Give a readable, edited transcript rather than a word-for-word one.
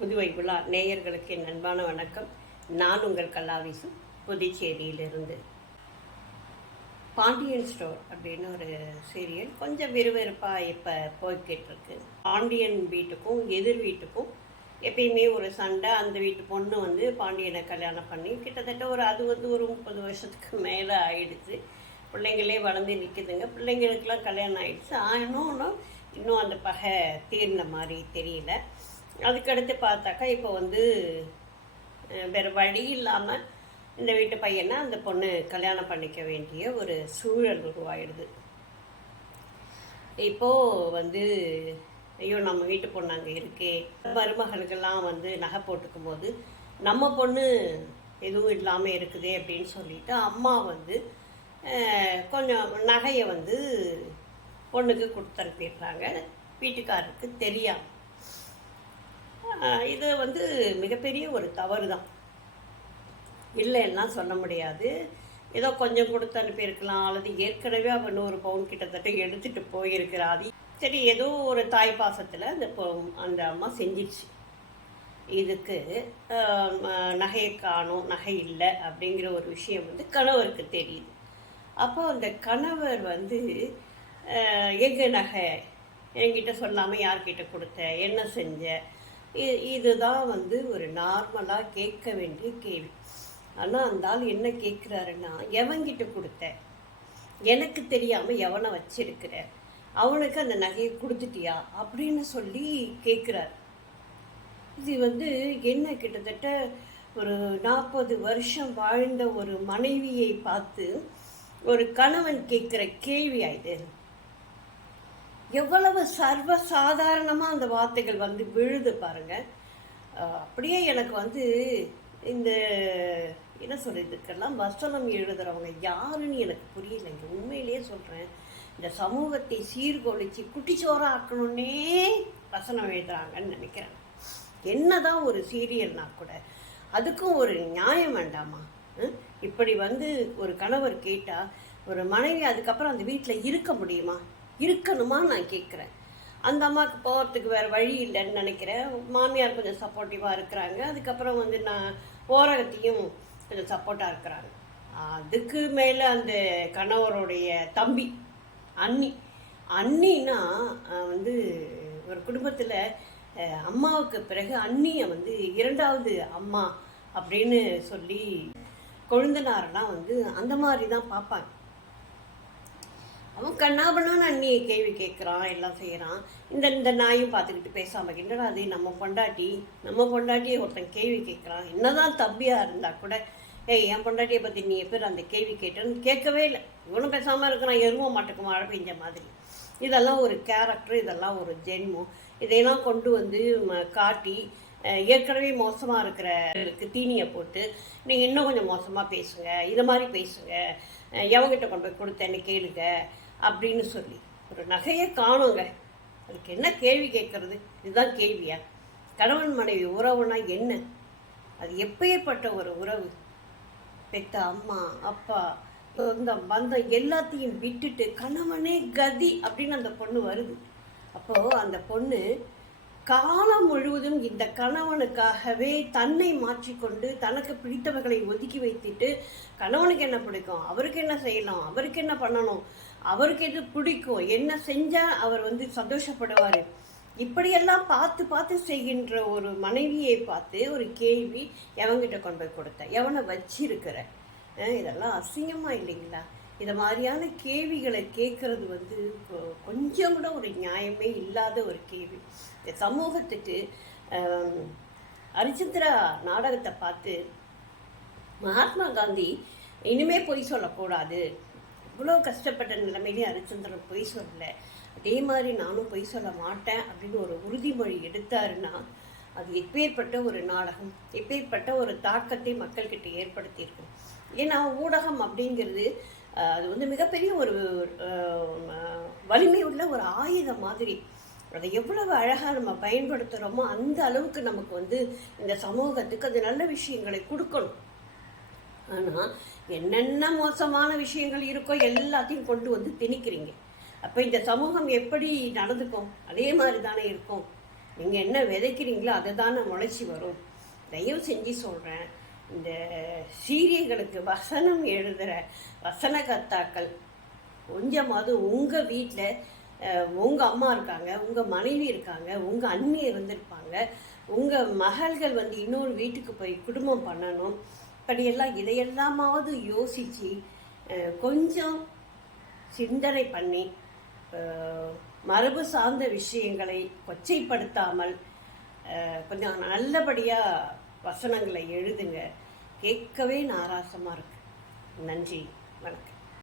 புதுவை விழா நேயர்களுக்கு என் அன்பான வணக்கம். நான் உங்கள் கலாவிசு, புதுச்சேரியிலிருந்து. பாண்டியன் ஸ்டோர் அப்படின்னு ஒரு சீரியல் கொஞ்சம் விறுவிறுப்பாக இப்போ போய்கிட்டு இருக்கு. பாண்டியன் வீட்டுக்கும் எதிர் வீட்டுக்கும் எப்பயுமே ஒரு சண்டை. அந்த வீட்டு பொண்ணு வந்து பாண்டியனை கல்யாணம் பண்ணி கிட்டத்தட்ட அது ஒரு 30 வருஷத்துக்கு மேலே ஆயிடுச்சு. பிள்ளைங்களே வளர்ந்து நிற்குதுங்க. பிள்ளைங்களுக்கெல்லாம் கல்யாணம் ஆயிடுச்சு. இன்னும் அந்த பகை தீர்ந்த மாதிரி தெரியல. அதுக்கடுத்து பார்த்தாக்கா இப்போ வேறு வழி இல்லாமல் இந்த வீட்டு பையனை அந்த பொண்ணு கல்யாணம் பண்ணிக்க வேண்டிய ஒரு சூழல் உருவாயிடுது. இப்போது ஐயோ நம்ம வீட்டு பொண்ணு அங்கே இருக்கே, மருமகளுக்கெல்லாம் நகை போட்டுக்கும் போது நம்ம பொண்ணு எதுவும் இல்லாமல் இருக்குதே அப்படின்னு சொல்லிட்டு அம்மா கொஞ்சம் நகையை பொண்ணுக்கு கொடுத்தனுப்பிடுறாங்க. வீட்டுக்காரருக்கு தெரியாமல். இது மிகப்பெரிய ஒரு தவறு தான், இல்லைன்னா சொல்ல முடியாது. ஏதோ கொஞ்சம் கொடுத்து அனுப்பியிருக்கலாம், அல்லது ஏற்கனவே அவன் 100 பவுன் கிட்டத்தட்ட எடுத்துகிட்டு போயிருக்கிறாது. சரி, ஏதோ ஒரு தாய் பாசத்தில் அந்த அம்மா செஞ்சிடுச்சு. இதுக்கு நகையை காணும், நகை இல்லை அப்படிங்கிற ஒரு விஷயம் கணவருக்கு தெரியுது. அப்போ அந்த கணவர் எங்க நகை என்கிட்ட சொல்லாமல் யார்கிட்ட கொடுத்த, என்ன செஞ்ச, இதுதான் ஒரு நார்மலாக கேட்க வேண்டிய கேள்வி. ஆனால் அந்த ஆள் என்ன கேட்குறாருன்னா, எவங்கிட்ட கொடுத்த, எனக்கு தெரியாமல் எவனை வச்சிருக்கிற, அவனுக்கு அந்த நகையை கொடுத்துட்டியா அப்படின்னு சொல்லி கேட்குறாரு. இது என்ன, கிட்டத்தட்ட ஒரு 40 வருஷம் வாழ்ந்த ஒரு மனைவியை பார்த்து ஒரு கணவன் கேட்குற கேள்வி ஆயிடுது. எவ்வளவு சர்வசாதாரணமாக அந்த வார்த்தைகள் விழுது பாருங்க. அப்படியே எனக்கு இந்த என்ன சொல்றதுக்கெல்லாம் வசனம் எழுதுறவங்க யாருன்னு எனக்கு புரியலைங்க. உண்மையிலேயே சொல்கிறேன், இந்த சமூகத்தை சீர்கொழிச்சு குட்டிச்சோரா ஆக்கணுன்னே வசனம் எழுதுறாங்கன்னு நினைக்கிறேன். என்னதான் ஒரு சீரியல்னா கூட அதுக்கும் ஒரு நியாயம் வேண்டாமா? இப்படி ஒரு கணவர் கேட்டால் ஒரு மனைவி அதுக்கப்புறம் அந்த வீட்டில் இருக்க முடியுமா? இருக்கணுமா நான் கேட்குறேன். அந்த அம்மாவுக்கு போகிறதுக்கு வேறு வழி இல்லைன்னு நினைக்கிறேன். மாமியார் கொஞ்சம் சப்போர்ட்டிவாக இருக்கிறாங்க. அதுக்கப்புறம் நான் ஓரகத்தையும் கொஞ்சம் சப்போர்ட்டாக இருக்கிறாங்க. அதுக்கு மேலே அந்த கணவருடைய தம்பி அண்ணின்னா ஒரு குடும்பத்தில் அம்மாவுக்கு பிறகு அண்ணியை 2வது அம்மா அப்படின்னு சொல்லி கொழுந்தனாரெல்லாம் அந்த மாதிரி தான் பார்ப்பாங்க. அவன் கண்ணாபண்ணான்னு அண்ணியை கேள்வி கேட்குறான், எல்லாம் செய்கிறான். இந்த நாயும் பார்த்துக்கிட்டு பேசாமல் என்னடா அது நம்ம பொண்டாட்டியை ஒருத்தன் கேள்வி கேட்குறான். என்னதான் தம்பியாக இருந்தால் கூட, என் பொண்டாட்டியை பற்றி நீ எப்போ அந்த கேள்வி கேட்டேன்னு கேட்கவே இல்லை. இவனும் பேசாமல் இருக்கிறான், எருவ மாட்டுக்கு மழை பெஞ்ச மாதிரி. இதெல்லாம் ஒரு கேரக்டர், இதெல்லாம் ஒரு ஜென்மம். இதையெல்லாம் கொண்டு காட்டி ஏற்கனவே மோசமாக இருக்கிறவங்களுக்கு தீனியை போட்டு நீங்கள் இன்னும் கொஞ்சம் மோசமாக பேசுங்க, இதை மாதிரி பேசுங்க, எவங்கிட்ட கொண்டு போய் கொடுத்தேன்னு கேளுங்க அப்படின்னு சொல்லி ஒரு நகையை காணுங்க. அதுக்கு என்ன கேள்வி கேட்கறது? இதுதான் கேள்வியா? கணவன் மனைவி உறவுனா என்ன? அது எப்பேற்பட்ட ஒரு உறவு? பெத்த அம்மா அப்பா சொந்தம் பந்தம் எல்லாத்தையும் விட்டுட்டு கணவனே கதி அப்படின்னு அந்த பொண்ணு வருது. அப்போது அந்த பொண்ணு காலம் முழுவதும் இந்த கணவனுக்காகவே தன்னை மாற்றிக்கொண்டு தனக்கு பிடித்தவர்களை ஒதுக்கி வைத்துட்டு, கணவனுக்கு என்ன பிடிக்கும், அவருக்கு என்ன செய்யலாம், அவருக்கு என்ன பண்ணணும், அவருக்கு எது பிடிக்கும், என்ன செஞ்சால் அவர் சந்தோஷப்படுவார், இப்படியெல்லாம் பார்த்து பார்த்து செய்கின்ற ஒரு மனைவியை பார்த்து ஒரு கேள்வி, எவங்கிட்ட கொண்டு போய் கொடுத்த, எவனை வச்சிருக்கிற, இதெல்லாம் அசிங்கமாக இல்லைங்களா? இதை மாதிரியான கேள்விகளை கேட்குறது கொஞ்சம் கூட ஒரு நியாயமே இல்லாத ஒரு கேள்வி. இந்த சமூகத்துக்கு ஹரிச்சந்திரா நாடகத்தை பார்த்து மகாத்மா காந்தி இனிமே பொய் சொல்லக்கூடாது, இவ்வளோ கஷ்டப்பட்ட நிலைமையிலே ஹரிச்சந்திரன் பொய் சொல்லலை, அதே மாதிரி நானும் பொய் சொல்ல மாட்டேன் அப்படின்னு ஒரு உறுதிமொழி எடுத்தாருன்னா அது எப்பேற்பட்ட ஒரு நாடகம், எப்பேற்பட்ட ஒரு தாக்கத்தை மக்கள்கிட்ட ஏற்படுத்தியிருக்கும். ஏன்னா ஊடகம் அப்படிங்கிறது அது மிகப்பெரிய ஒரு வலிமை உள்ள ஒரு ஆயுதம் மாதிரி. அதை எவ்வளவு அழகாக நம்ம பயன்படுத்துகிறோமோ அந்த அளவுக்கு நமக்கு இந்த சமூகத்துக்கு அது நல்ல விஷயங்களை கொடுக்கணும். ஆனால் என்னென்ன மோசமான விஷயங்கள் இருக்கோ எல்லாத்தையும் கொண்டு திணிக்கிறீங்க. அப்போ இந்த சமூகம் எப்படி நடந்துக்கும்? அதே மாதிரி தானே இருக்கும். நீங்கள் என்ன விதைக்கிறீங்களோ அதை தானே முளைச்சி வரும். தயவு செஞ்சு சொல்கிறேன், இந்த சீரியல்களுக்கு வசனம் எழுதுகிற வசனகர்த்தாக்கள் கொஞ்சமாவது உங்கள் வீட்டில் உங்கள் அம்மா இருக்காங்க, உங்கள் மனைவி இருக்காங்க, உங்கள் அண்ணி இருந்திருப்பாங்க, உங்கள் மகள்கள் வந்து இன்னொரு வீட்டுக்கு போய் குடும்பம் பண்ணணும், இப்படியெல்லாம் இதையெல்லாமாவது யோசித்து கொஞ்சம் சிந்தனை பண்ணி மரபு சார்ந்த விஷயங்களை கொச்சைப்படுத்தாமல் கொஞ்சம் நல்லபடியாக வசனங்களை எழுதுங்க. கேட்கவே நாராசமாக இருக்கு. நன்றி, வணக்கம்.